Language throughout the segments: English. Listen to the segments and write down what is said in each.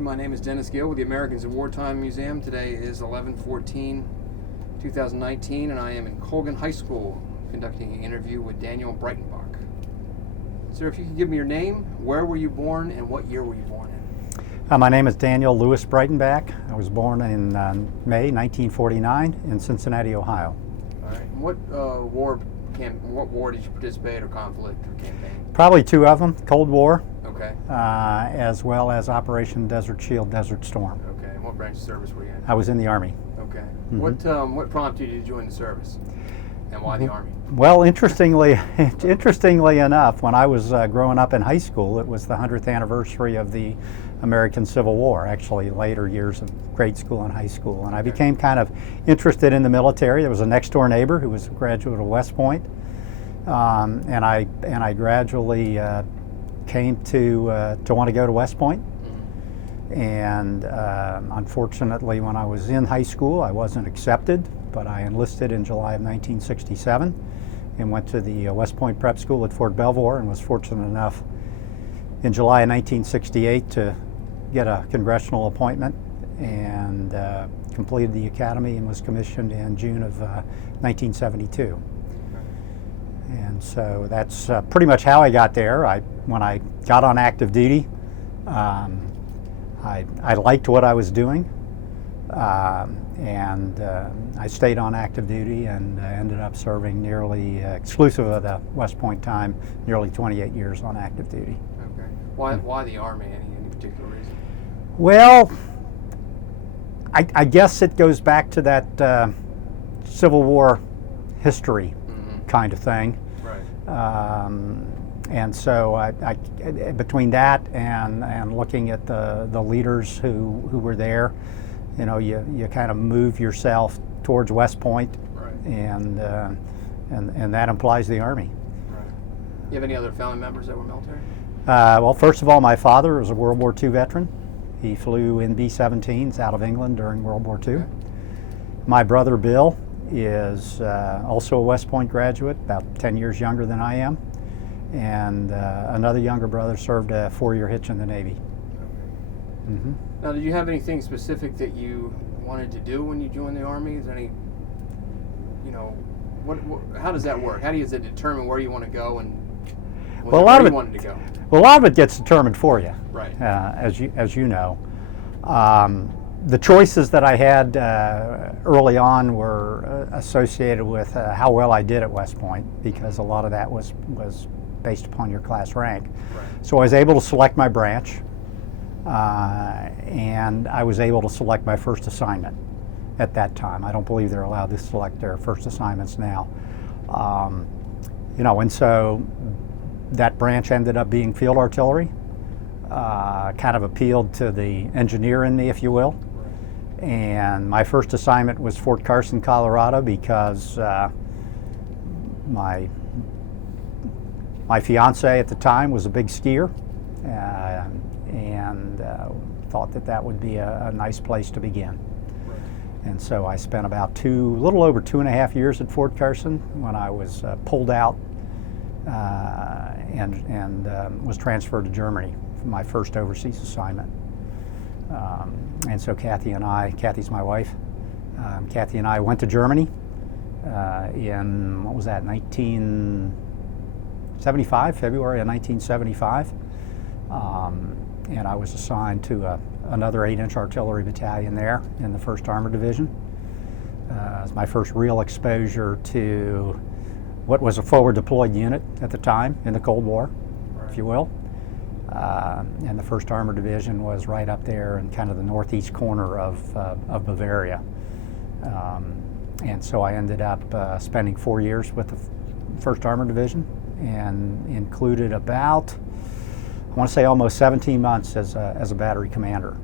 My name is Dennis Gill with the Americans of Wartime Museum. Today is 11/14/2019, and I am in Colgan High School conducting an interview with Daniel Breitenbach. Sir, if you could give me your name, where were you born, and what year were you born in? My name is Daniel Lewis Breitenbach. I was born in May 1949 in Cincinnati, Ohio. All right. And what war did you participate, or conflict, or campaign? Probably two of them, Cold War, Okay. as well as Operation Desert Shield, Desert Storm. Okay. And what branch of service were you in? I was in the Army. Okay. Mm-hmm. What prompted you to join the service, and why the Army? Well, interestingly enough, when I was growing up in high school, it was the 100th anniversary of the American Civil War, actually later years of grade school and high school. And I became kind of interested in the military. There was a next door neighbor who was a graduate of West Point. And I gradually came to want to go to West Point. And unfortunately, when I was in high school, I wasn't accepted, but I enlisted in July of 1967 and went to the West Point Prep School at Fort Belvoir, and was fortunate enough in July of 1968 to get a congressional appointment, and completed the academy and was commissioned in June of 1972. And so that's pretty much how I got there. When I got on active duty, I liked what I was doing, and I stayed on active duty and ended up serving nearly exclusive of the West Point time, nearly 28 years on active duty. Okay. Why the Army? Any particular reason? Well, I guess it goes back to that Civil War history kind of thing. Right. And so I between that and looking at the leaders who were there, you know, you kind of move yourself towards West Point, right. and that implies the Army. Right. You have any other family members that were military? Well, first of all, my father was a World War II veteran. He flew in B-17s out of England during World War II. Okay. My brother Bill is also a West Point graduate, about 10 years younger than I am. And another younger brother served a 4-year hitch in the Navy. Okay. Mm-hmm. Now, did you have anything specific that you wanted to do when you joined the Army? Is there any, you know, how does that work? How does it determine where you want to go, and where you wanted to go? Well, a lot of it gets determined for you, right? As you know. The choices that I had early on were associated with how well I did at West Point, because a lot of that was based upon your class rank. Right. So I was able to select my branch, and I was able to select my first assignment at that time. I don't believe they're allowed to select their first assignments now. You know, and so that branch ended up being field artillery. Kind of appealed to the engineer in me, if you will. And my first assignment was Fort Carson, Colorado, because my fiance at the time was a big skier, and thought that would be a nice place to begin. Right. And so I spent about a little over 2.5 years at Fort Carson when I was pulled out and was transferred to Germany for my first overseas assignment. And so Kathy's my wife, Kathy and I went to Germany in, what was that, 1975, February of 1975. And I was assigned to another 8-inch artillery battalion there in the 1st Armored Division. It was my first real exposure to what was a forward deployed unit at the time in the Cold War, right, if you will. And the 1st Armored Division was right up there in kind of the northeast corner of Bavaria. And so I ended up spending 4 years with the 1st Armored Division, and included about, I want to say, almost 17 months as a battery commander.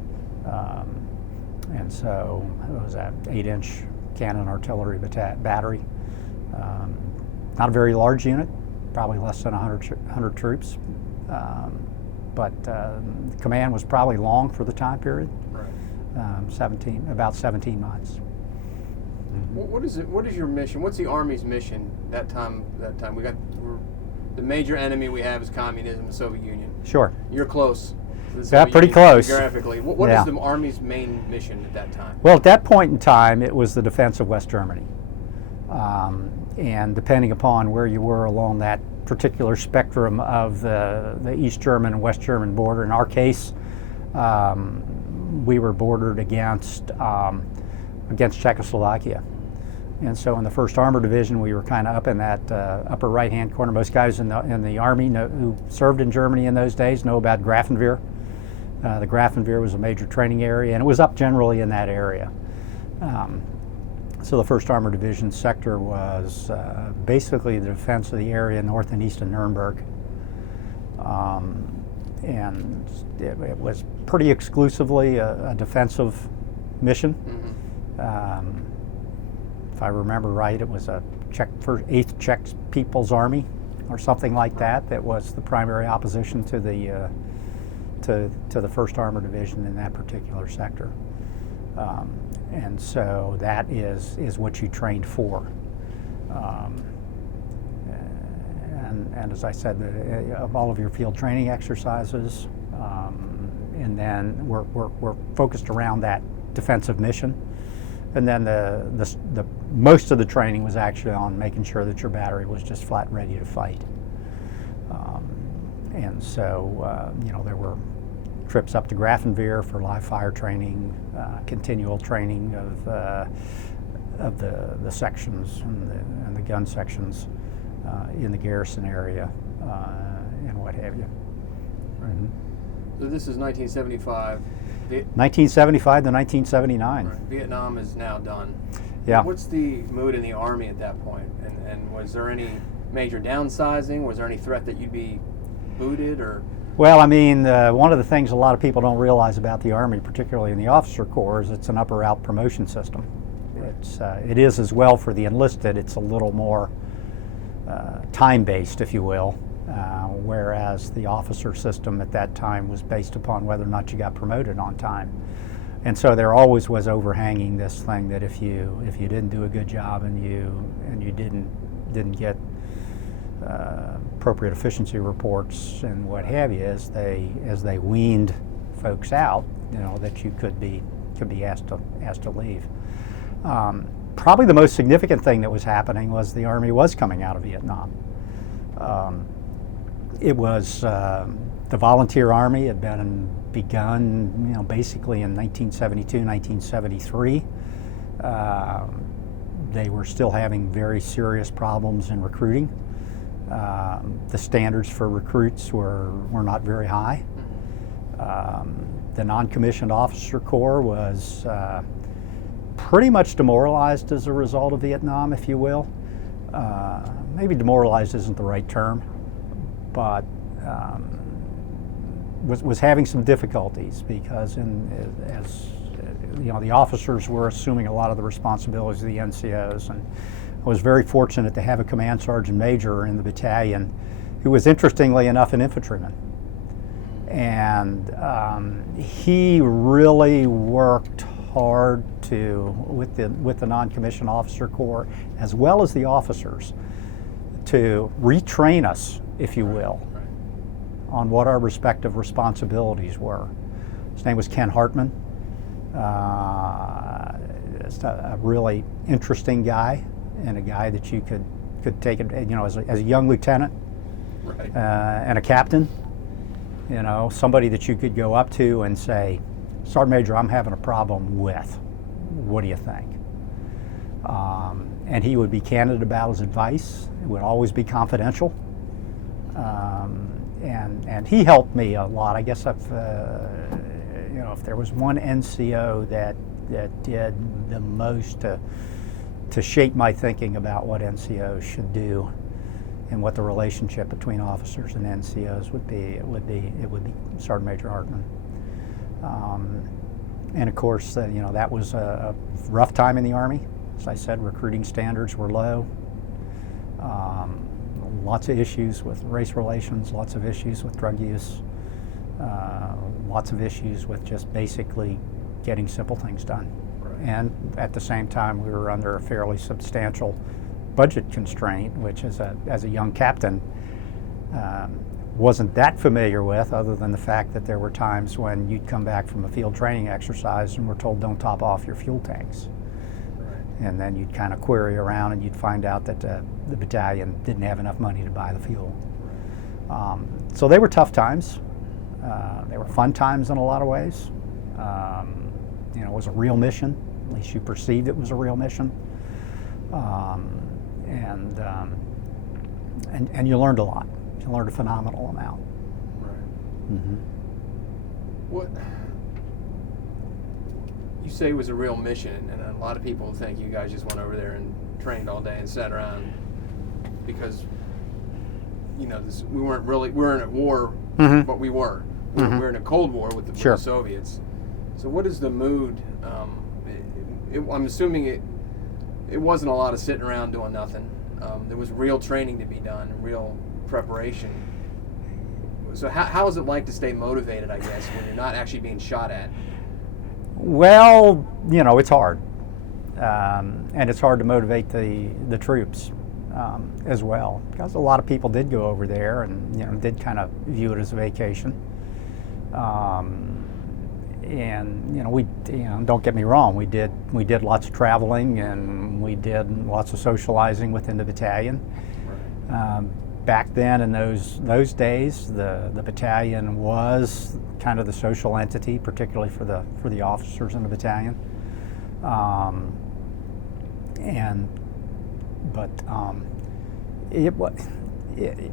And so it was that 8-inch cannon artillery battery. Not a very large unit, probably less than 100 troops. But the command was probably long for the time period. Right. About 17 months. Mm-hmm. What is your mission? What's the Army's mission that time? The major enemy we have is communism, the Soviet Union. Sure. You're close to Yeah, pretty close. Geographically, what Yeah. is the Army's main mission at that time? Well, at that point in time, it was the defense of West Germany. And depending upon where you were along that particular spectrum of the East German and West German border, in our case, we were bordered against Czechoslovakia. And so in the 1st Armored Division, we were kind of up in that upper right-hand corner. Most guys in the Army who served in Germany in those days know about Grafenwehr. The Grafenwehr was a major training area, and it was up generally in that area. So the 1st Armored Division sector was basically the defense of the area north and east of Nuremberg. And it was pretty exclusively a defensive mission. Mm-hmm. If I remember right, it was a 8th Czech People's Army or something like that. That was the primary opposition to the 1st Armored Division in that particular sector. And so that is what you trained for. And as I said, of all of your field training exercises, and then we're focused around that defensive mission. And then the most of the training was actually on making sure that your battery was just flat ready to fight. And so there were trips up to Grafenwehr for live fire training, continual training of the sections and the gun sections in the garrison area and what have you. Mm-hmm. So this is 1975. 1975 to 1979. Right. Vietnam is now done. Yeah. What's the mood in the Army at that point? And was there any major downsizing? Was there any threat that you'd be booted or? Well, I mean, one of the things a lot of people don't realize about the Army, particularly in the officer corps, is it's an up-or-out promotion system. It is as well for the enlisted. It's a little more time-based, if you will, whereas the officer system at that time was based upon whether or not you got promoted on time. And so there always was overhanging this thing that if you didn't do a good job and you didn't get appropriate efficiency reports and what have you, as they weaned folks out, that you could be asked to leave. Probably the most significant thing that was happening was the Army was coming out of Vietnam. It was the Volunteer Army had been begun, basically in 1972, 1973. They were still having very serious problems in recruiting. The standards for recruits were not very high. The non-commissioned officer corps was pretty much demoralized as a result of Vietnam, if you will. Maybe demoralized isn't the right term, but was having some difficulties because the officers were assuming a lot of the responsibilities of the NCOs, and I was very fortunate to have a command sergeant major in the battalion who was, interestingly enough, an infantryman. And he really worked hard with the non-commissioned officer corps, as well as the officers, to retrain us, if you will, on what our respective responsibilities were. His name was Ken Hartman. Just a really interesting guy, and a guy that you could take it, as a young lieutenant, Right. And a captain. Somebody that you could go up to and say, "Sergeant Major, I'm having a problem with. What do you think?" And he would be candid about his advice. It would always be confidential. And he helped me a lot. I guess if there was one NCO that did the most to shape my thinking about what NCOs should do and what the relationship between officers and NCOs would be, it would be Sergeant Major Hartman. And of course, that was a rough time in the Army. As I said, recruiting standards were low. Lots of issues with race relations, lots of issues with drug use, lots of issues with just basically getting simple things done. Right. And at the same time, we were under a fairly substantial budget constraint, which as a young captain, wasn't that familiar with, other than the fact that there were times when you'd come back from a field training exercise and were told don't top off your fuel tanks. And then you'd kind of query around and you'd find out that the battalion didn't have enough money to buy the fuel. So they were tough times. They were fun times in a lot of ways. You know, it was a real mission. At least you perceived it was a real mission. And you learned a lot. You learned a phenomenal amount. Right. Mm-hmm. What you say was a real mission, and a lot of people think you guys just went over there and trained all day and sat around because, you know, we weren't at war, Mm-hmm. but we were. Mm-hmm. We're in a Cold War with the Sure. Soviets. So what is the mood? I'm assuming it wasn't a lot of sitting around doing nothing. There was real training to be done, real preparation. So how is it like to stay motivated, I guess, when you're not actually being shot at? Well, you know, it's hard. And it's hard to motivate the troops as well, because a lot of people did go over there and, you know, did kind of view it as a vacation. And, you know, don't get me wrong, we did lots of traveling and we did lots of socializing within the battalion. Back then, in those days, the battalion was kind of the social entity, particularly for the officers in the battalion.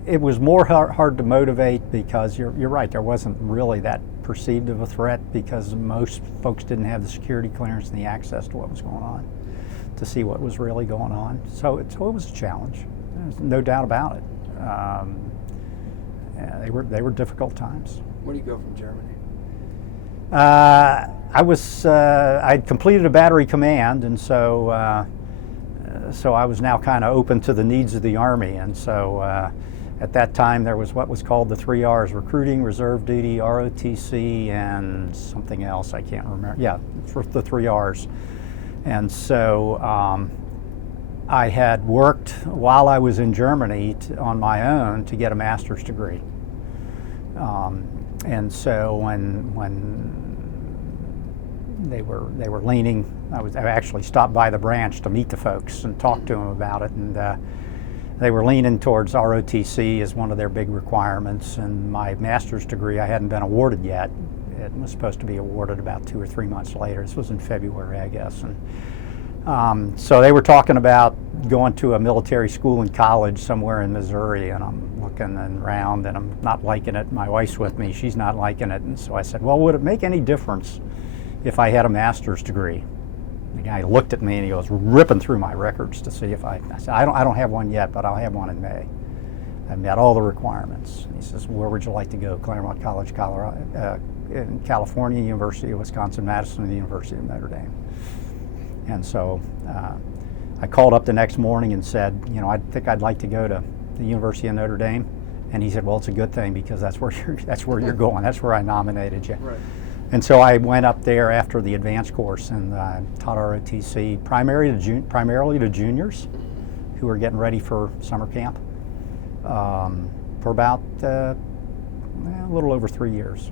It was more hard to motivate because you're right. There wasn't really that perceived of a threat because most folks didn't have the security clearance and the access to what was going on to see what was really going on. So it was a challenge. There's no doubt about it. They were difficult times. Where do you go from Germany? I'd completed a battery command, and so I was now kind of open to the needs of the Army. And so at that time there was what was called the 3 R's: recruiting, reserve duty, ROTC, and something else I can't remember. Yeah, for the 3 R's. And so I had worked while I was in Germany on my own to get a master's degree. And so when they were leaning, I actually stopped by the branch to meet the folks and talk to them about it, and they were leaning towards ROTC as one of their big requirements. And my master's degree, I hadn't been awarded yet. It was supposed to be awarded about 2 or 3 months later. This was in February, I guess. And so they were talking about going to a military school and college somewhere in Missouri, and I'm looking around and I'm not liking it. My wife's with me, she's not liking it. And so I said, well, would it make any difference if I had a master's degree? The guy looked at me and he was ripping through my records to see if I said, I don't have one yet, but I'll have one in May. I met all the requirements. He says, where would you like to go? Claremont College, Colorado, in California, University of Wisconsin-Madison, and the University of Notre Dame. And so I called up the next morning and said, you know, I think I'd like to go to the University of Notre Dame. And he said, well, it's a good thing because that's where you're going. That's where I nominated you. Right. And so I went up there after the advanced course and taught ROTC primarily to juniors who were getting ready for summer camp for about a little over 3 years.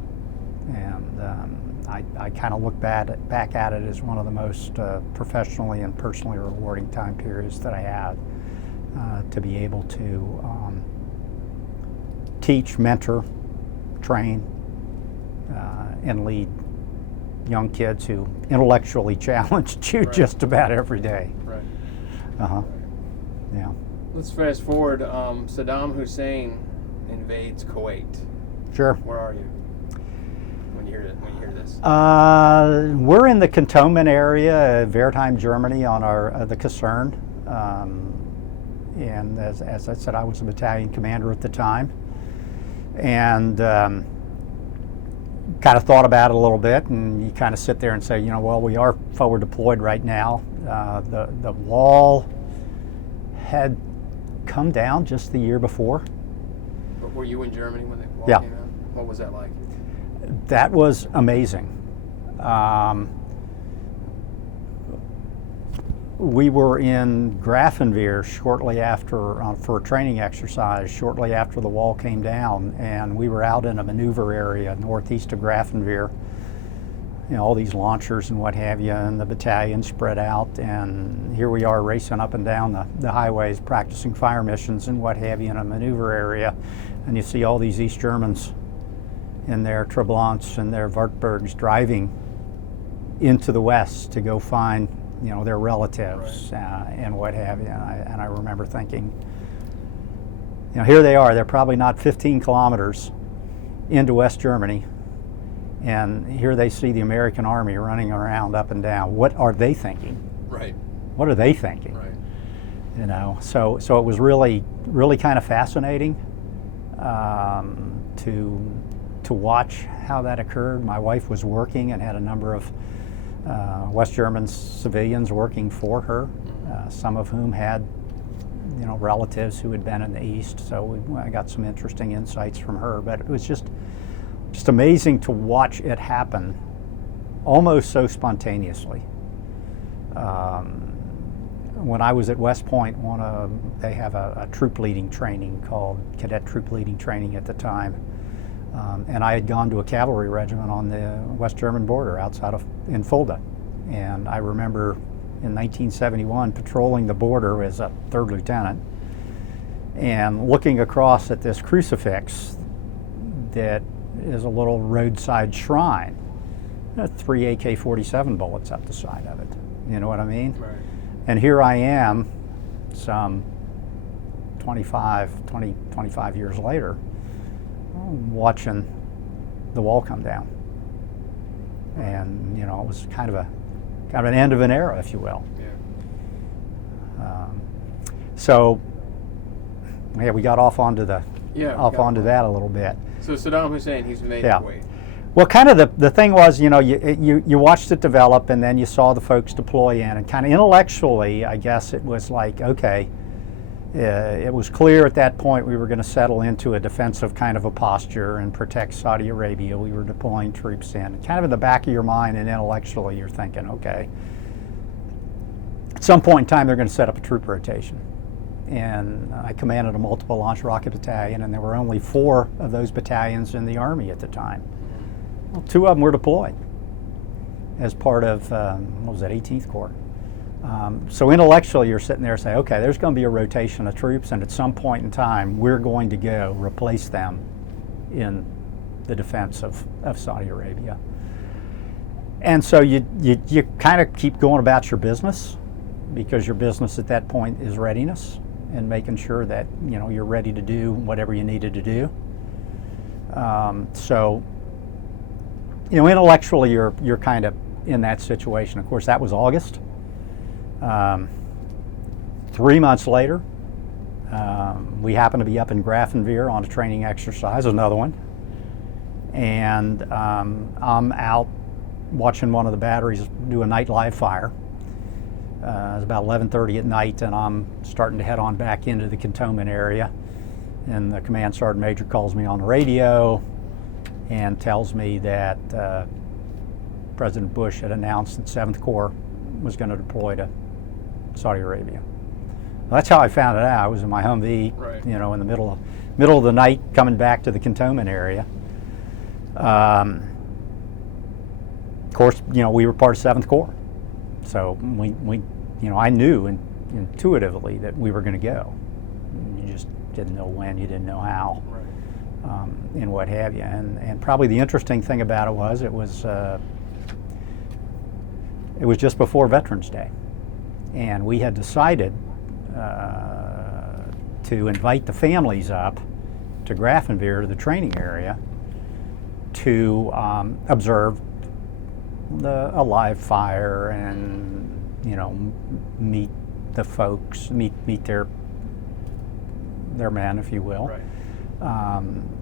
And I kind of look back at it as one of the most professionally and personally rewarding time periods that I had to be able to teach, mentor, train, and lead young kids who intellectually challenged you Right. just about every day. Right. Uh-huh. Yeah. Let's fast forward. Saddam Hussein invades Kuwait. Sure. Where are you when you hear this? We're in the cantonment area, Wertheim, Germany, on the Kaserne. And as I said, I was a battalion commander at the time. And kind of thought about it a little bit, and you kind of sit there and say, you know, well, we are forward deployed right now. The wall had come down just the year before. But were you in Germany when the wall Yeah. came out? What was that like? That was we were in Grafenwehr shortly after, for a training exercise, shortly after the wall came down, and we were out in a maneuver area northeast of Grafenwehr. You know, all these launchers and what have you, and the battalion spread out, and here we are racing up and down the highways, practicing fire missions and what have you in a maneuver area, and you see all these East Germans in their Trablants and their Wartburgs driving into the west to go find, you know, their relatives, and what have you. And I remember thinking, you know, here they are. They're probably not 15 kilometers into West Germany, and here they see the American Army running around up and down. What are they thinking? Right. What are they thinking? Right. You know, so it was really kind of fascinating to watch how that occurred. My wife was working and had a number of West German civilians working for her, some of whom had, you know, relatives who had been in the East. So I got some interesting insights from her. But it was just amazing to watch it happen, almost so spontaneously. When I was at West Point, they have a troop leading training called Cadet Troop Leading Training at the time. And I had gone to a cavalry regiment on the West German border in Fulda. And I remember in 1971 patrolling the border as a third lieutenant and looking across at this crucifix that is a little roadside shrine. 3 AK-47 bullets up the side of it. You know what I mean? Right. And here I am, some 25 years later, watching the wall come down. And, you know, it was kind of an end of an era, if you will. Yeah. So, yeah, we got off onto that a little bit. So Saddam Hussein, he's made Yeah. it Kuwait. Well, kind of the thing was, you know, you watched it develop, and then you saw the folks deploy in, and kind of intellectually, I guess it was like, okay, it was clear at that point we were going to settle into a defensive kind of a posture and protect Saudi Arabia. We were deploying troops in. Kind of in the back of your mind and intellectually, you're thinking, okay, at some point in time they're going to set up a troop rotation. And I commanded a multiple launch rocket battalion, and there were only 4 of those battalions in the Army at the time. Well, 2 of them were deployed as part of, 18th Corps. So intellectually, you're sitting there saying, okay, there's going to be a rotation of troops, and at some point in time, we're going to go replace them in the defense of Saudi Arabia. And so you kind of keep going about your business, because your business at that point is readiness and making sure that, you know, you're ready to do whatever you needed to do. So, you know, intellectually, you're kind of in that situation. Of course, that was August. 3 months later, we happened to be up in Grafenwehr on a training exercise, another one, and I'm out watching one of the batteries do a night live fire. It was about 11:30 at night, and I'm starting to head on back into the cantonment area, and the command sergeant major calls me on the radio and tells me that President Bush had announced that 7th Corps was going to deploy to Saudi Arabia. Well, that's how I found it out. I was in my Humvee, Right. you know, in the middle of the night, coming back to the cantonment area. Of course, you know, we were part of 7th Corps, so we you know, I knew intuitively that we were going to go. You just didn't know when, you didn't know how. Right. And what have you. And probably the interesting thing about it was just before Veterans Day, and we had decided to invite the families up to Grafenwehr, to the training area, to observe a live fire and, you know, meet the folks, meet their men, if you will. Right.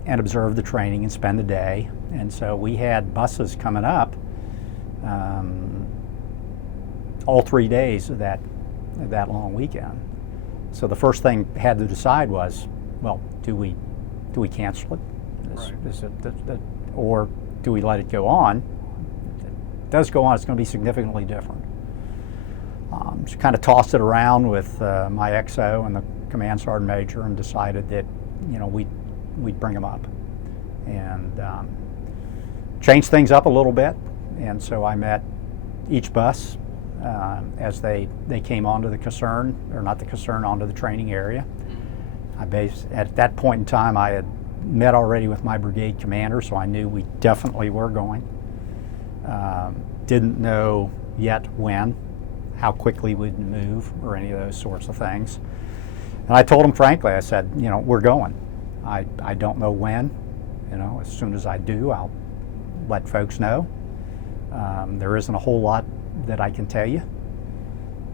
And observe the training and spend the day. And so we had buses coming up all 3 days of that long weekend. So the first thing I had to decide was, well, do we cancel it? Or do we let it go on? If it does go on, it's going to be significantly different. Just kind of tossed it around with my XO and the command sergeant major, and decided that we'd bring him up, and changed things up a little bit. And so I met each bus as they came onto the caserne, or not the caserne, onto the training area. At that point in time, I had met already with my brigade commander, so I knew we definitely were going. Didn't know yet when, how quickly we'd move, or any of those sorts of things. And I told him frankly, I said, we're going. I don't know when. As soon as I do, I'll let folks know. There isn't a whole lot that I can tell you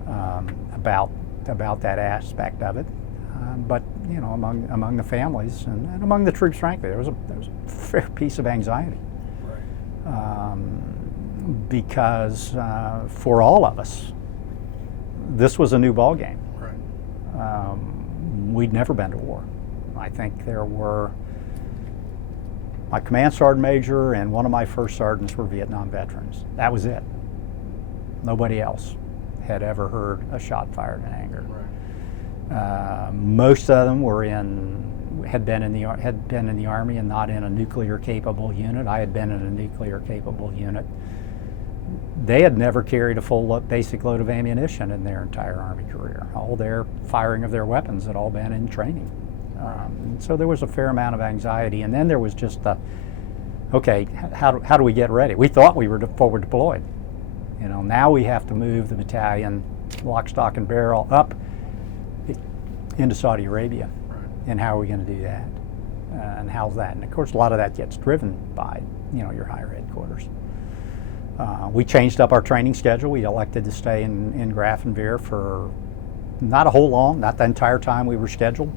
about that aspect of it. But among the families and among the troops, frankly, there was a fair piece of anxiety. Right. Because for all of us, this was a new ball game. Right. We'd never been to war. I think there were my command sergeant major and one of my first sergeants were Vietnam veterans. That was it. Nobody else had ever heard a shot fired in anger. Right. Most of them had been in the Army and not in a nuclear capable unit. I had been in a nuclear capable unit. They had never carried a full basic load of ammunition in their entire Army career. All their firing of their weapons had all been in training. So there was a fair amount of anxiety, and then there was just okay, how do we get ready? We thought we were forward deployed. Now we have to move the battalion, lock, stock, and barrel up into Saudi Arabia. Right. And how are we going to do that? And how's that? And of course, a lot of that gets driven by your higher headquarters. We changed up our training schedule. We elected to stay in Grafenwehr for not a whole long, not the entire time we were scheduled.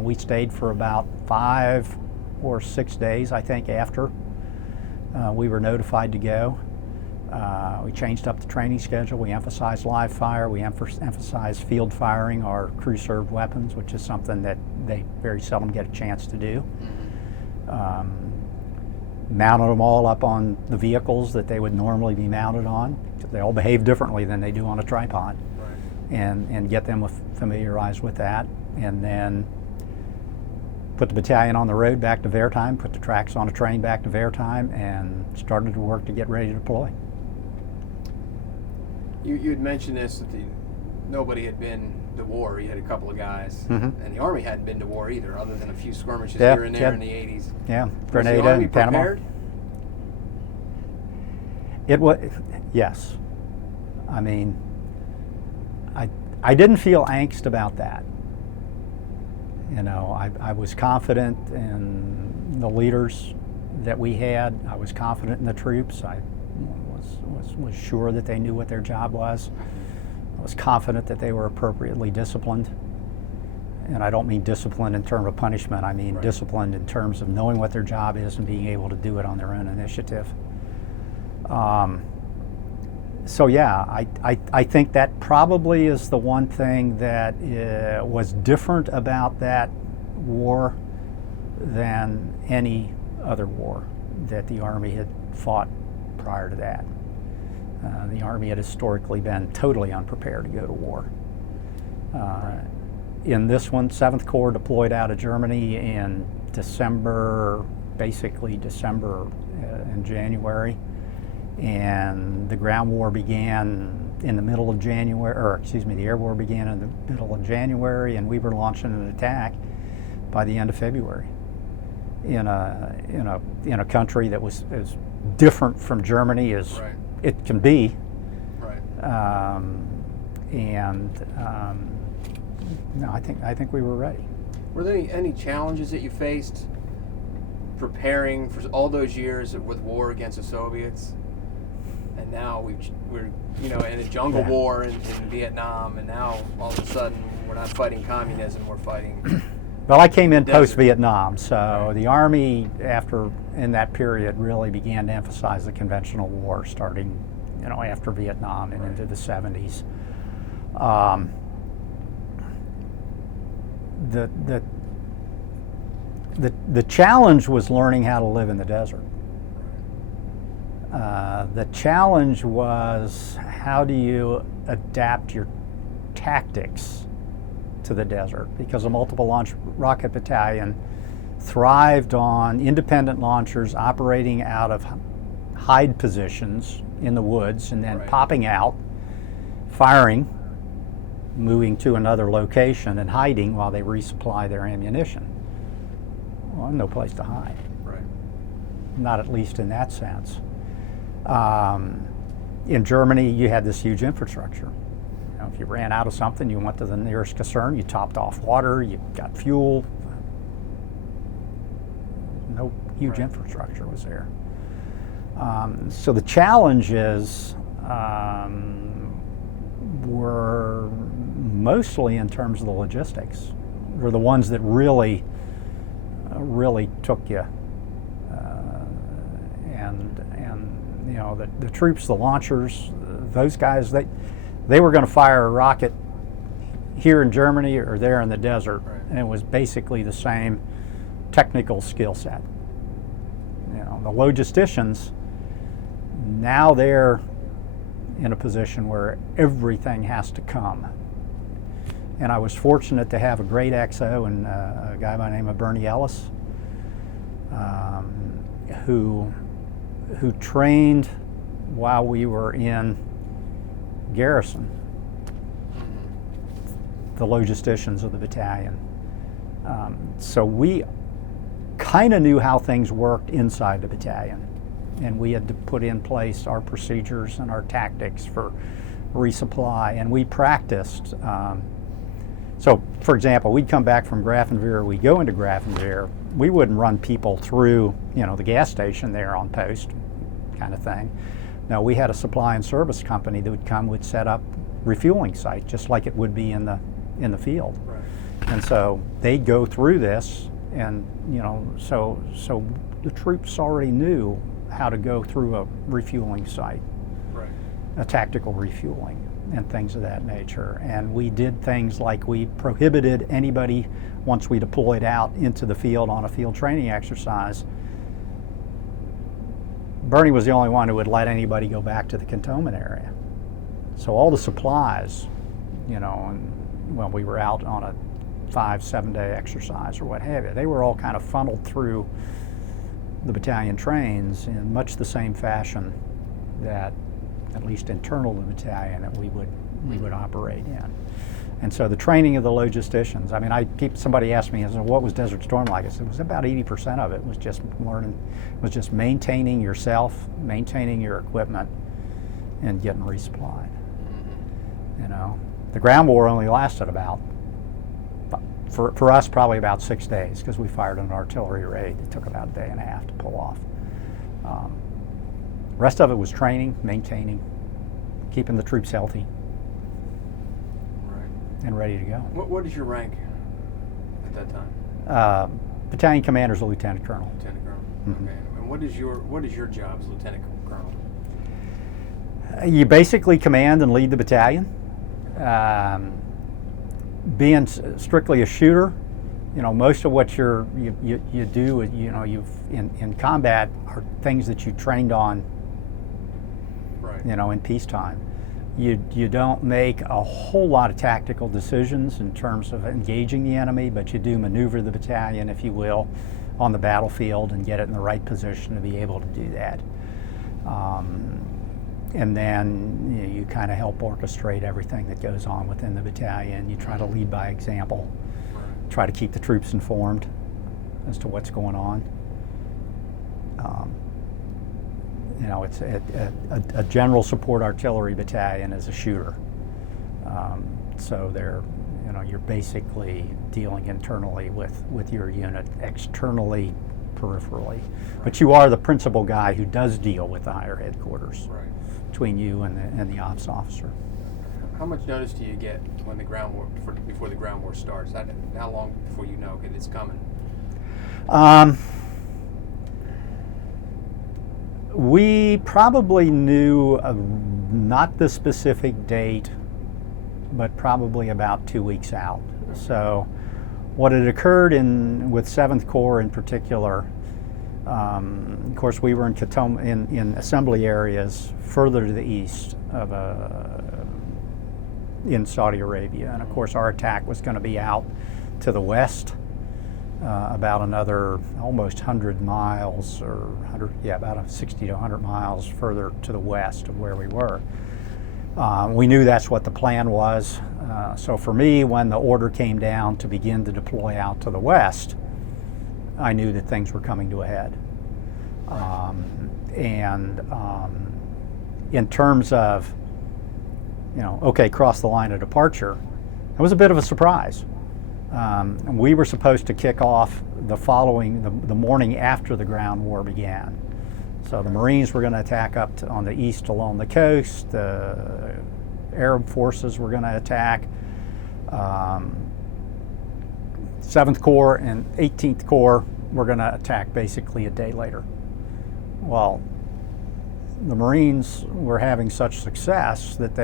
We stayed for about 5 or 6 days, I think, after we were notified to go. We changed up the training schedule. We emphasized live fire. We emphasized field firing, our crew-served weapons, which is something that they very seldom get a chance to do. Mounted them all up on the vehicles that they would normally be mounted on. They all behave differently than they do on a tripod. Right. And get them familiarized with that. And then put the battalion on the road back to Wertheim, put the tracks on a train back to Wertheim, and started to work to get ready to deploy. You had mentioned this, that nobody had been to war. You had a couple of guys. Mm-hmm. And the Army hadn't been to war either, other than a few skirmishes Yeah, here and there in the 80s. Yeah, Was the Grenada Army and Panama. prepared? It was, yes. I mean, I didn't feel angst about that. I was confident in the leaders that we had. I was confident in the troops. I was sure that they knew what their job was. I was confident that they were appropriately disciplined. And I don't mean disciplined in terms of punishment. I mean Right. disciplined in terms of knowing what their job is and being able to do it on their own initiative. So yeah, I think that probably is the one thing that was different about that war than any other war that the Army had fought prior to that. The Army had historically been totally unprepared to go to war. In this one, 7th Corps deployed out of Germany in basically December and January. And the ground war began in the middle of January, the air war began in the middle of January, and we were launching an attack by the end of February in a country that was as different from Germany as Right. it can be. Right. No, I think we were ready. Were there any challenges that you faced preparing for all those years with war against the Soviets? And now we're in a jungle Yeah. war in Vietnam, and now all of a sudden we're not fighting communism, we're fighting. Well, I came in Desert. post-Vietnam, so Right. the Army, in that period, really began to emphasize the conventional war, starting, after Vietnam and Right. into the 70s. The challenge was learning how to live in the desert. The challenge was, how do you adapt your tactics to the desert? Because a multiple launch rocket battalion thrived on independent launchers operating out of hide positions in the woods and then popping out, firing, moving to another location and hiding while they resupply their ammunition. Well, no place to hide. Right. Not at least in that sense. In Germany, you had this huge infrastructure. You know, if you ran out of something, you went to the nearest caserne, you topped off water, you got fuel. No huge infrastructure was there. So the challenges were mostly in terms of the logistics, were the ones that really took you. And you know, the troops, the launchers, those guys, they were going to fire a rocket here in Germany or there in the desert, and it was basically the same technical skill set. You know, the logisticians, now they're in a position where everything has to come. And I was fortunate to have a great XO and a guy by the name of Bernie Ellis, who trained while we were in garrison, the logisticians of the battalion. So we kind of knew how things worked inside the battalion, and we had to put in place our procedures and our tactics for resupply, and we practiced. So, for example, we'd come back from Grafenwehr, we'd go into Grafenwehr, we wouldn't run people through, you know, the gas station there on post kind of thing. No, we had a supply and service company that would come, would set up refueling sites, just like it would be in the field. Right. And so they'd go through this, and you know, so the troops already knew how to go through a refueling site, Right. a tactical refueling, and things of that nature. And we did things like we prohibited anybody, once we deployed out into the field on a field training exercise, Bernie was the only one who would let anybody go back to the cantonment area. So all the supplies, you know, and when we were out on a 5-7 day exercise or what have you, they were all kind of funneled through the battalion trains in much the same fashion that, at least internal to the battalion, that we would operate in. And so the training of the logisticians, I mean, somebody asked me, what was Desert Storm like? I said, it was about 80% of it was just learning, was just maintaining yourself, maintaining your equipment, and getting resupplied. You know, the ground war only lasted about, for us, probably about 6 days, because we fired an artillery raid that took about a day and a half to pull off. Rest of it was training, maintaining, keeping the troops healthy, and ready to go. What is your rank at that time? Battalion Commander is a Lieutenant Colonel. Lieutenant Colonel. Mm-hmm. Okay. And what is your job as Lieutenant Colonel? You basically command and lead the battalion. Being strictly a shooter, you know, most of what you do, you know, in combat are things that you trained on, right, you know, in peacetime. You don't make a whole lot of tactical decisions in terms of engaging the enemy, but you do maneuver the battalion, if you will, on the battlefield and get it in the right position to be able to do that. And then you kind of help orchestrate everything that goes on within the battalion. You try to lead by example, try to keep the troops informed as to what's going on. You know, it's a general support artillery battalion is a shooter. So they're, you know, you're basically dealing internally with your unit, externally, peripherally. But you are the principal guy who does deal with the higher headquarters, right, between you and the ops officer. How much notice do you get when the ground war, before the ground war starts? How long before you know it's coming? We probably knew not the specific date, but probably about 2 weeks out. So what had occurred with 7th Corps in particular, Of course, we were in assembly areas further to the east of in Saudi Arabia, and of course our attack was going to be out to the west, about another almost 100 miles, or 100, yeah, about 60 to 100 miles further to the west of where we were. We knew that's what the plan was. So for me, when the order came down to begin to deploy out to the west, I knew that things were coming to a head. In terms of, okay, cross the line of departure, it was a bit of a surprise. We were supposed to kick off the morning after the ground war began. So the Marines were going to attack on the east along the coast. The Arab forces were going to attack. 7th Corps and 18th Corps were going to attack basically a day later. Well, the Marines were having such success that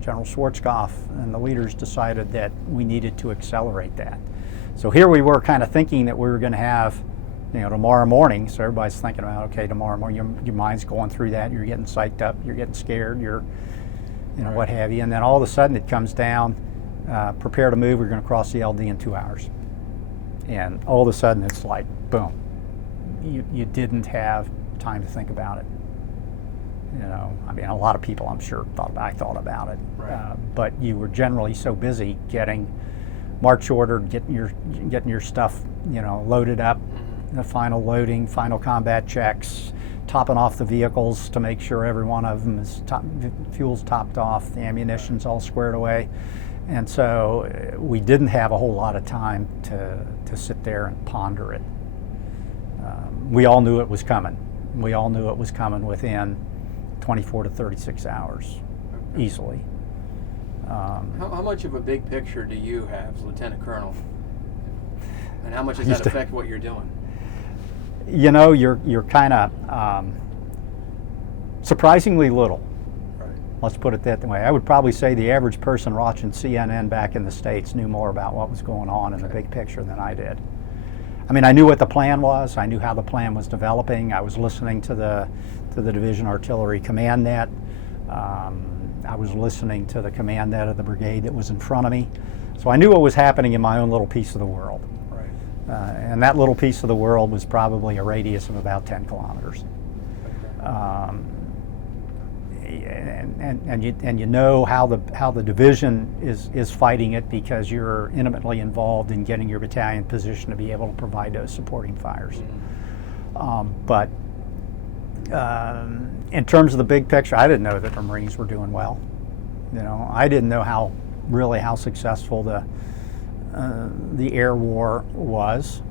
General Schwarzkopf and the leaders decided that we needed to accelerate that. So here we were kind of thinking that we were going to have, tomorrow morning. So everybody's thinking about, okay, tomorrow morning, your mind's going through that. You're getting psyched up. You're getting scared. You're, what have you. And then all of a sudden it comes down, prepare to move. We're going to cross the LD in 2 hours. And all of a sudden it's like, boom. You didn't have time to think about it. A lot of people, I'm sure, thought about it. Right. But you were generally so busy getting march ordered, getting your stuff, loaded up, the final loading, final combat checks, topping off the vehicles to make sure every one of them is fuel's topped off, the ammunition's all squared away. And so we didn't have a whole lot of time to sit there and ponder it. We all knew it was coming. We all knew it was coming within 24 to 36 hours, easily. How much of a big picture do you have as Lieutenant Colonel? And how much does that affect what you're doing? You're kind of surprisingly little. Right. Let's put it that way. I would probably say the average person watching CNN back in the States knew more about what was going on in the big picture than I did. I knew what the plan was. I knew how the plan was developing. I was listening to the Division Artillery Command Net. I was listening to the command net of the brigade that was in front of me. So I knew what was happening in my own little piece of the world. Right. And that little piece of the world was probably a radius of about 10 kilometers. Okay. And you know how the division is fighting it because you're intimately involved in getting your battalion positioned to be able to provide those supporting fires. But in terms of the big picture, I didn't know that the Marines were doing well. I didn't know how successful the air war was.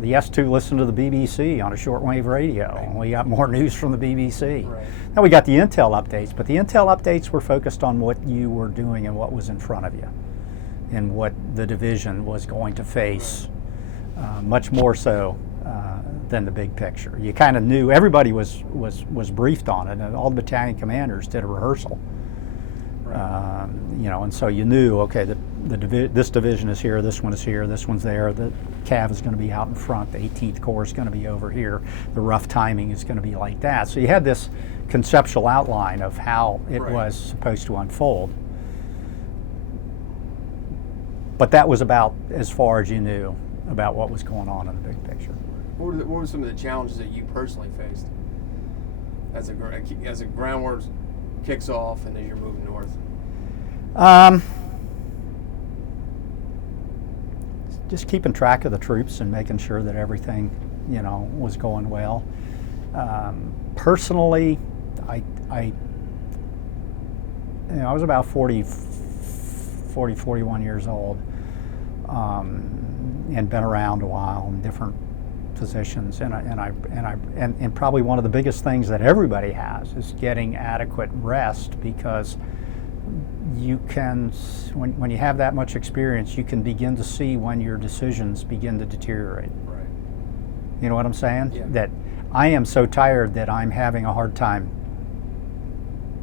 The S2 listened to the BBC on a shortwave radio. Right. We got more news from the BBC. Right. Now we got the intel updates, but the intel updates were focused on what you were doing and what was in front of you, and what the division was going to face, much more so than the big picture. You kind of knew, everybody was briefed on it, and all the battalion commanders did a rehearsal. Right. And so you knew, okay, this division is here, this one is here, this one's there, the Cav is going to be out in front, the 18th Corps is going to be over here, the rough timing is going to be like that. So you had this conceptual outline of how it Right. was supposed to unfold. But that was about as far as you knew about what was going on in the big picture. What were some of the challenges that you personally faced as a ground war kicks off and as you're moving north? Just keeping track of the troops and making sure that everything, was going well. Personally, I was about 41 years old, and been around a while in different positions, and probably one of the biggest things that everybody has is getting adequate rest, because you can, when you have that much experience, you can begin to see when your decisions begin to deteriorate. Right. You know what I'm saying? Yeah. That I am so tired that I'm having a hard time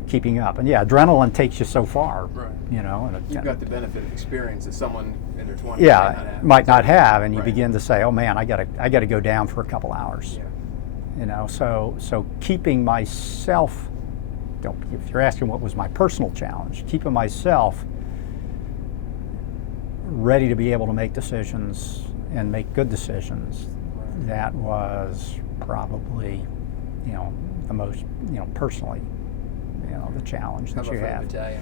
keeping up. And yeah, adrenaline takes you so far, Right. you know. And You've got the benefit of experience that someone in their 20s yeah, might not have, and you Right. begin to say, oh man, I gotta go down for a couple hours. Yeah. You know, so keeping myself, if you're asking what was my personal challenge, keeping myself ready to be able to make decisions and make good decisions, Right. that was probably, you know, the most, you know, personally, you know, the challenge How that about you for the have. battalion?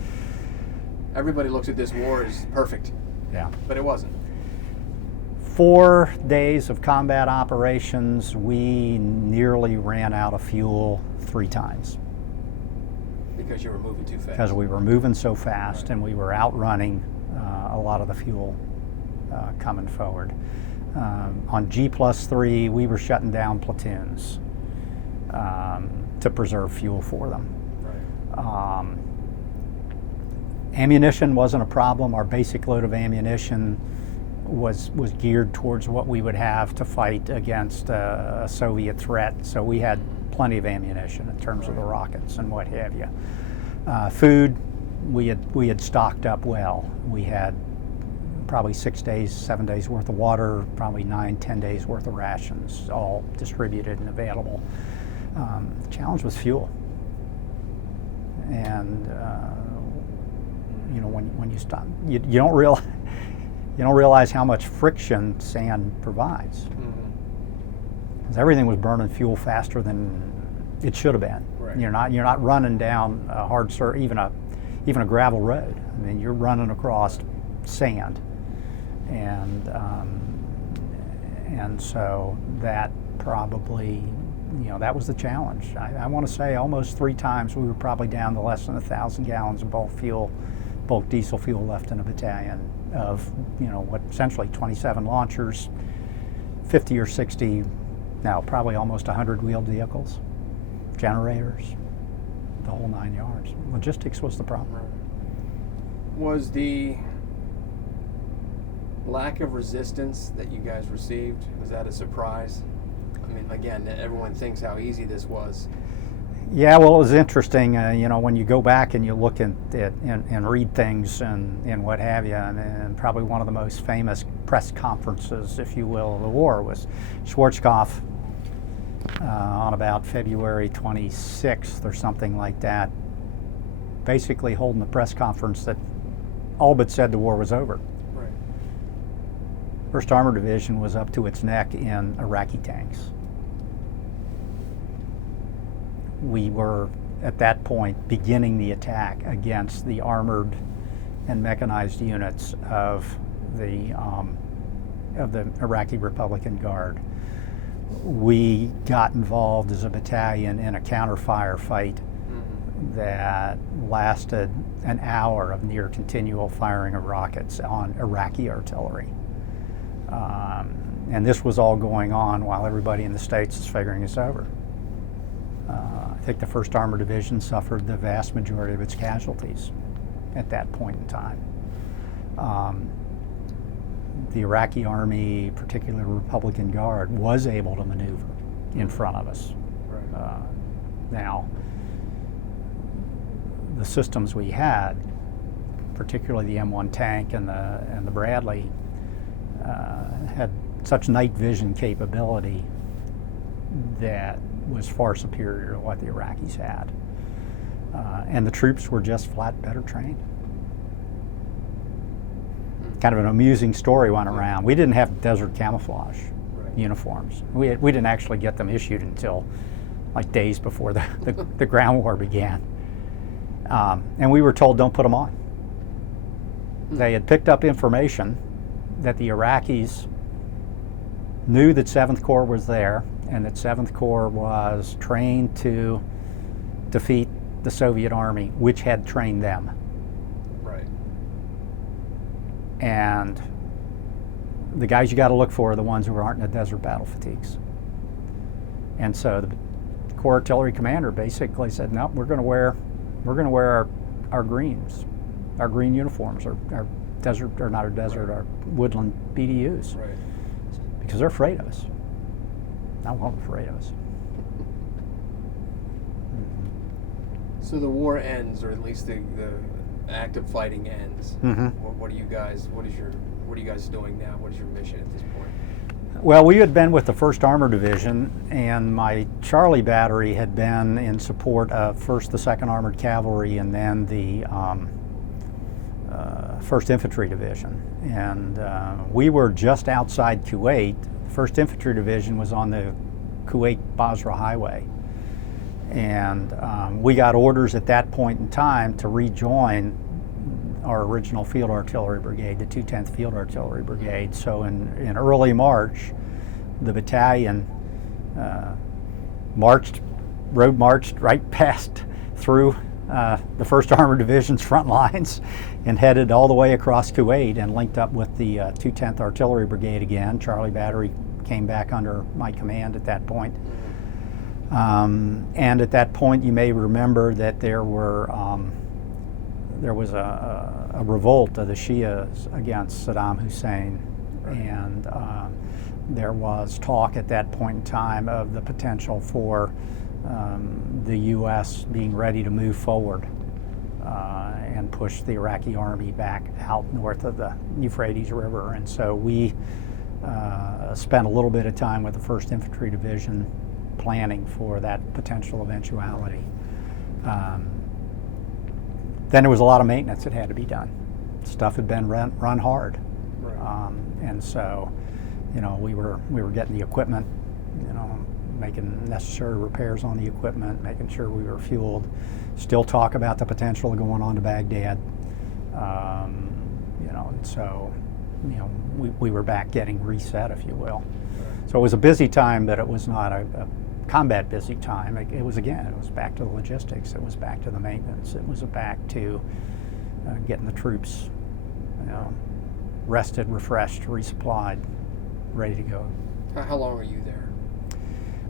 Everybody looks at this war as perfect, Yeah. but it wasn't. 4 days of combat operations, we nearly ran out of fuel 3 times. Because you were moving too fast. Because we were moving so fast, Right. and we were outrunning a lot of the fuel coming forward. On G+3, we were shutting down platoons to preserve fuel for them. Right. Ammunition wasn't a problem. Our basic load of ammunition was geared towards what we would have to fight against a Soviet threat, so we had plenty of ammunition in terms of the rockets and what have you. Food, we had stocked up well. We had probably 6 days, 7 days worth of water, probably 9, 10 days worth of rations, all distributed and available. The challenge was fuel, and you know, when you stop, you don't realize how much friction sand provides. Mm-hmm. 'Cause everything was burning fuel faster than it should have been. Right. You're not running down a hard even a gravel road. I mean, you're running across sand, and so that probably, you know, that was the challenge. I want to say almost 3 times we were probably down to less than 1,000 gallons of bulk diesel fuel left in a battalion of, you know, what essentially 27 launchers, 50 or 60, now probably almost 100 wheeled vehicles, generators, the whole 9 yards. Logistics was the problem. Was the lack of resistance that you guys received, was that a surprise? I mean, again, everyone thinks how easy this was. Yeah, well, it was interesting, you know, when you go back and you look at it and read things and what have you, and probably one of the most famous press conferences, if you will, of the war was Schwarzkopf on about February 26th or something like that, basically holding a press conference that all but said the war was over. Right. 1st Armored Division was up to its neck in Iraqi tanks. We were, at that point, beginning the attack against the armored and mechanized units of the Iraqi Republican Guard. We got involved as a battalion in a counter-fire fight that lasted an hour of near continual firing of rockets on Iraqi artillery. And this was all going on while everybody in the States is figuring it's over. I think the 1st Armored Division suffered the vast majority of its casualties at that point in time. The Iraqi Army, particularly the Republican Guard, was able to maneuver in front of us. Right. Now, the systems we had, particularly the M1 tank and the Bradley, had such night vision capability that was far superior to what the Iraqis had. And the troops were just flat better trained. Kind of an amusing story went around. We didn't have desert camouflage uniforms. We didn't actually get them issued until like days before the ground war began. And we were told, don't put them on. They had picked up information that the Iraqis knew that 7th Corps was there, and that 7th Corps was trained to defeat the Soviet Army, which had trained them. Right. And the guys you got to look for are the ones who aren't in the desert battle fatigues. And so the Corps Artillery Commander basically said, no, we're going to wear our greens, our green uniforms, our desert, or not our desert, our woodland BDUs. Right. Because they're afraid of us. Not one afraid of us. So So the war ends, or at least the active fighting ends. Mm-hmm. What are you guys doing now? What is your mission at this point? Well, we had been with the 1st Armored Division, and my Charlie Battery had been in support of first the 2nd Armored Cavalry and then the 1st Infantry Division. And we were just outside Kuwait. The 1st Infantry Division was on the Kuwait-Basra Highway. And we got orders at that point in time to rejoin our original Field Artillery Brigade, the 210th Field Artillery Brigade. So in early March, the battalion road marched right past through the 1st Armored Division's front lines and headed all the way across Kuwait and linked up with the 210th Artillery Brigade again. Charlie Battery came back under my command at that point. And at that point, you may remember that there was a revolt of the Shias against Saddam Hussein, and there was talk at that point in time of the potential for the U.S. being ready to move forward and push the Iraqi army back out north of the Euphrates River. And so we spent a little bit of time with the 1st Infantry Division planning for that potential eventuality. Then there was a lot of maintenance that had to be done. Stuff had been run hard, Right. And so, we were getting the equipment, making necessary repairs on the equipment, making sure we were fueled. Still talk about the potential of going on to Baghdad, and so, we were back getting reset, if you will. So it was a busy time, but it was not a combat busy time. It was back to the logistics, it was back to the maintenance, it was back to getting the troops rested, refreshed, resupplied, ready to go. How long were you there?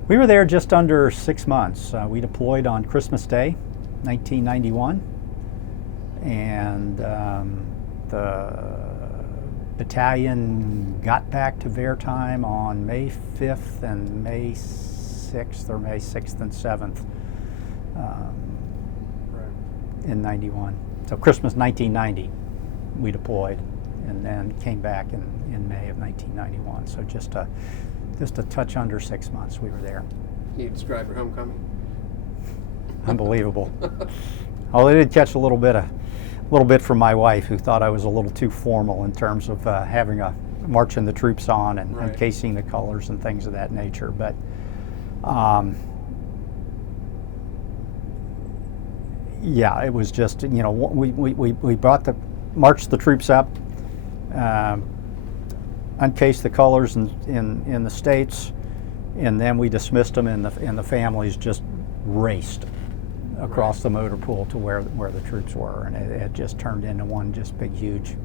We were there just under 6 months. We deployed on Christmas Day, 1991, and the battalion got back to Wertheim on May 5th and May 6th, or May 6th and 7th in 91. So Christmas 1990, we deployed, and then came back in May of 1991. So just a touch under 6 months we were there. Can you describe your homecoming? Unbelievable. Oh, they did catch a little bit from my wife, who thought I was a little too formal in terms of having a marching the troops on and Right. casing the colors and things of that nature. But yeah, it was just, we marched the troops up, uncased the colors in the States, and then we dismissed them, and the families just raced across the motor pool to where the troops were, and it just turned into one just big, huge,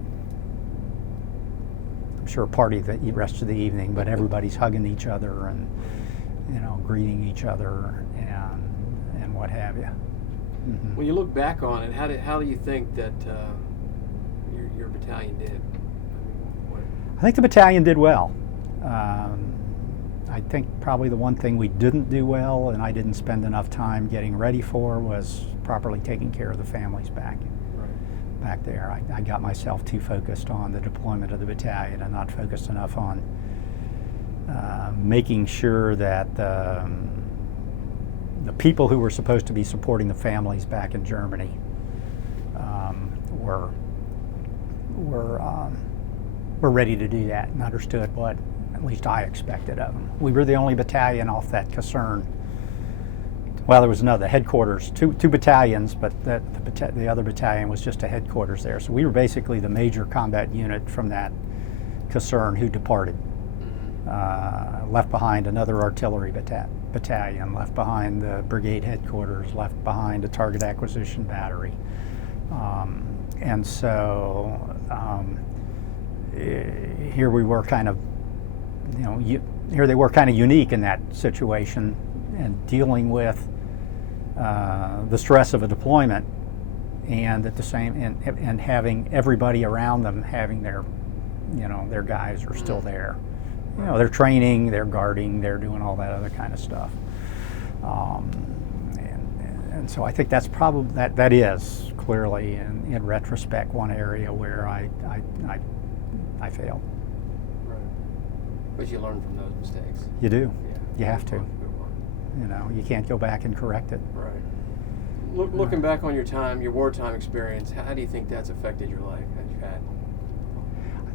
I'm sure, party the rest of the evening. But everybody's hugging each other and greeting each other and what have you. Mm-hmm. When you look back on it, how do you think that your battalion did? I think the battalion did well. I think probably the one thing we didn't do well, and I didn't spend enough time getting ready for, was properly taking care of the families back there. I got myself too focused on the deployment of the battalion and not focused enough on making sure that the people who were supposed to be supporting the families back in Germany were ready to do that and understood what at least I expected of them. We were the only battalion off that Kaserne. Well, there was another headquarters, two battalions, but the other battalion was just a headquarters there. So we were basically the major combat unit from that Kaserne who departed. Left behind another artillery battalion, left behind the brigade headquarters, left behind a target acquisition battery. And so here we were kind of, here they were kind of unique in that situation, and dealing with the stress of a deployment, and at the same and having everybody around them having their guys are still there. They're training, they're guarding, they're doing all that other kind of stuff. And so I think that's probably, that is clearly in retrospect one area where I failed. Right. But you learn from those mistakes. You do. Yeah. You have to. Good one. You know, you can't go back and correct it. Right. Looking back on your wartime experience, how do you think that's affected your life that you've had?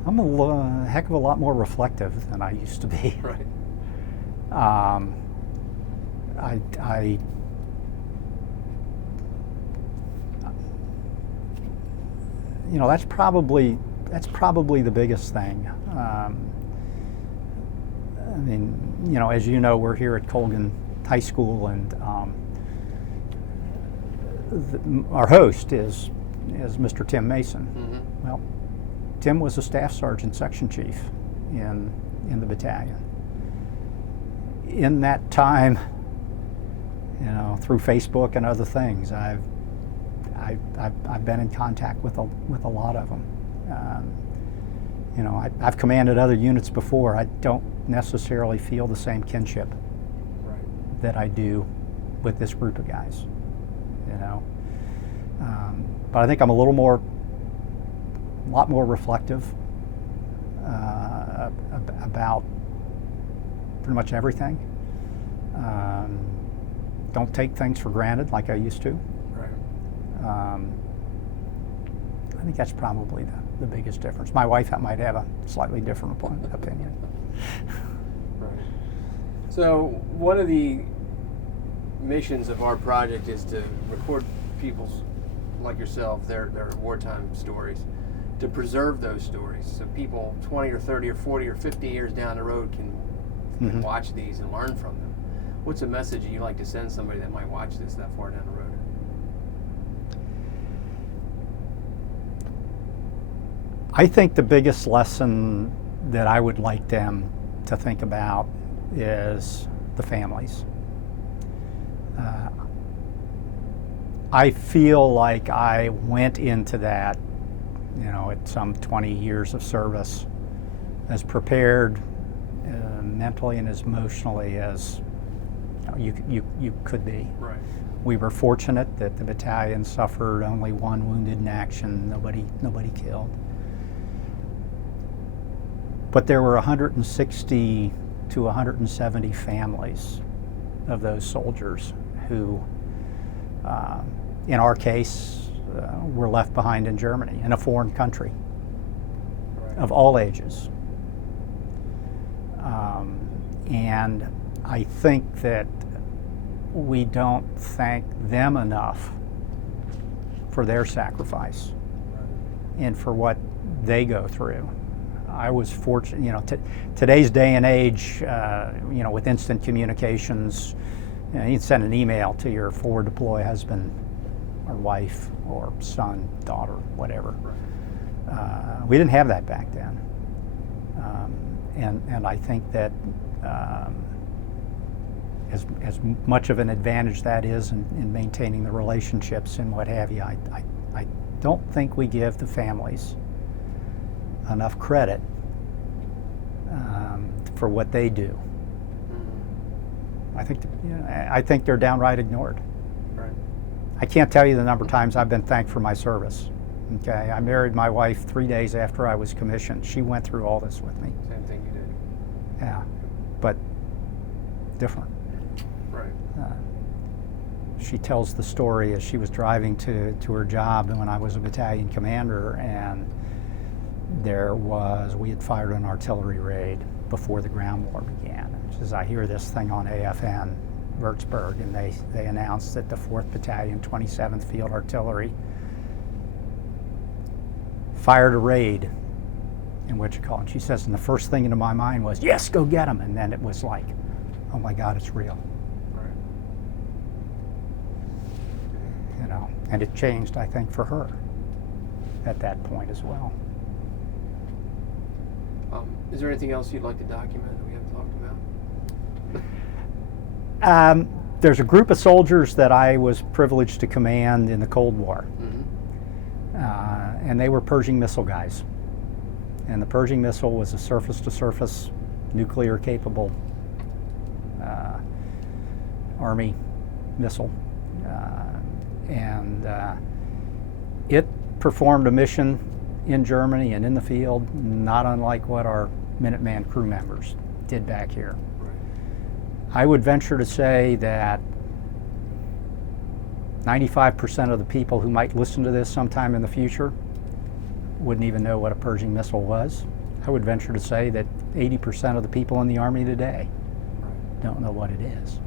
I'm a heck of a lot more reflective than I used to be. Right. You know, that's probably the biggest thing. I mean, you know, as you know, we're here at Colgan High School, and our host is Mr. Tim Mason. Mm-hmm. Well, Tim was a staff sergeant section chief in the battalion. In that time, you know, through Facebook and other things, I've been in contact with a lot of them. You know, I've commanded other units before. I don't necessarily feel the same kinship that I do with this group of guys. You know, but I think I'm a lot more reflective about pretty much everything. Don't take things for granted like I used to. Right. I think that's probably the biggest difference. My wife might have a slightly different opinion. Right. So one of the missions of our project is to record people's, like yourself, their wartime stories, to preserve those stories so people 20 or 30 or 40 or 50 years down the road can Mm-hmm. watch these and learn from them. What's a message you'd like to send somebody that might watch this that far down the road? I think the biggest lesson that I would like them to think about is the families. I feel like I went into that, you know, at some 20 years of service, as prepared mentally and as emotionally as you could be. Right. We were fortunate that the battalion suffered only one wounded in action, nobody killed. But there were 160 to 170 families of those soldiers who, in our case, were left behind in Germany, in a foreign country, Right. of all ages. And I think that we don't thank them enough for their sacrifice and for what they go through. I was fortunate, you know, today's day and age, you know, with instant communications, you know, you can send an email to your forward deploy husband or wife or son, daughter, whatever. Right. We didn't have that back then. And I think that as much of an advantage that is in maintaining the relationships and what have you, I don't think we give the families enough credit for what they do. Mm-hmm. I think they're downright ignored. Right. I can't tell you the number of times I've been thanked for my service. Okay, I married my wife 3 days after I was commissioned. She went through all this with me. Same thing you did. Yeah, but different. Right. She tells the story as she was driving to her job when I was a battalion commander, and we had fired an artillery raid before the ground war began. And she says, I hear this thing on AFN, Würzburg, and they announced that the 4th Battalion, 27th Field Artillery, fired a raid in Wichita. And she says, and the first thing into my mind was, yes, go get them. And then it was like, oh my God, it's real. Right. You know, and it changed, I think, for her at that point as well. Is there anything else you'd like to document that we haven't talked about? There's a group of soldiers that I was privileged to command in the Cold War. Mm-hmm. And they were Pershing Missile guys. And the Pershing Missile was a surface-to-surface, nuclear-capable Army missile. And it performed a mission in Germany and in the field, not unlike what our Minuteman crew members did back here. I would venture to say that 95% of the people who might listen to this sometime in the future wouldn't even know what a Pershing missile was. I would venture to say that 80% of the people in the Army today don't know what it is.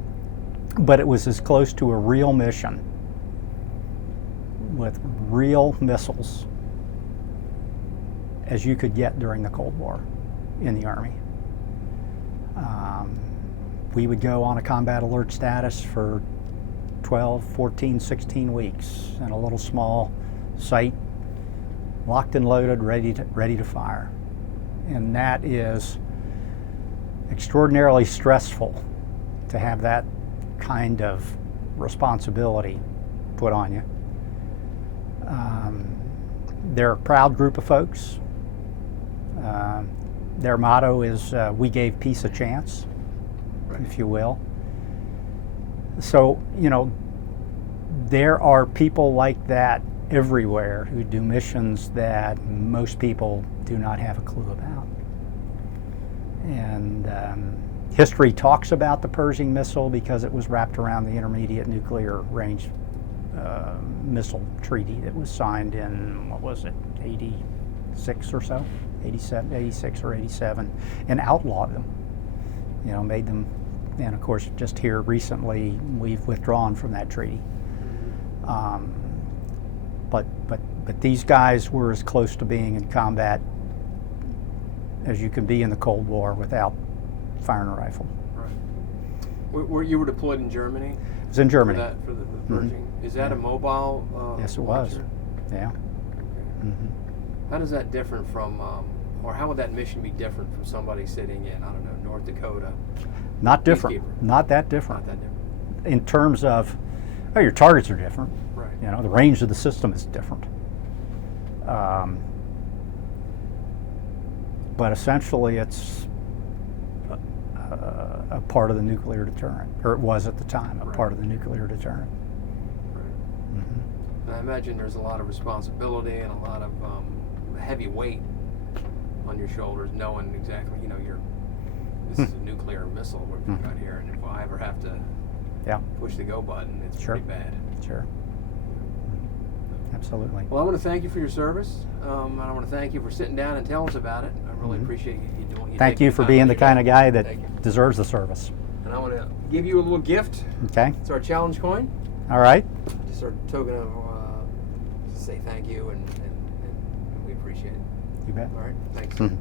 But it was as close to a real mission with real missiles as you could get during the Cold War in the Army. We would go on a combat alert status for 12, 14, 16 weeks in a little small site, locked and loaded, ready to fire. And that is extraordinarily stressful to have that kind of responsibility put on you. They're a proud group of folks. Their motto is, we gave peace a chance, if you will. So, you know, there are people like that everywhere who do missions that most people do not have a clue about. And history talks about the Pershing missile because it was wrapped around the Intermediate Nuclear Range Missile Treaty that was signed in, what was it, 86 or so? 87, 86 or 87, and outlawed them. You know, made them, and of course, just here recently, we've withdrawn from that treaty. But these guys were as close to being in combat as you can be in the Cold War without firing a rifle. Right. You were deployed in Germany? It was in Germany. For the Pershing? Is that a mobile Yes, it launcher? was. Yeah. Okay. Mm-hmm. How does that differ from, or how would that mission be different from somebody sitting in, I don't know, North Dakota? Not different. Peacekeeper? Not that different. Not that different. In terms of, well, your targets are different. Right. You know, the range of the system is different. But essentially, it's a part of the nuclear deterrent, or it was at the time, a part of the nuclear deterrent. Right. Mm-hmm. And I imagine there's a lot of responsibility and a lot of heavy weight on your shoulders, knowing exactly, you know, this is a nuclear missile we've got here, and if I ever have to push the go button, it's pretty bad. Sure. Absolutely. Well, I want to thank you for your service. I want to thank you for sitting down and telling us about it. I really appreciate you doing it. Thank you for being the kind of guy that deserves the service. And I want to give you a little gift. Okay. It's our challenge coin. All right. Just our token of say thank you, and we appreciate it. You bet. All right. Thanks. Mm-hmm.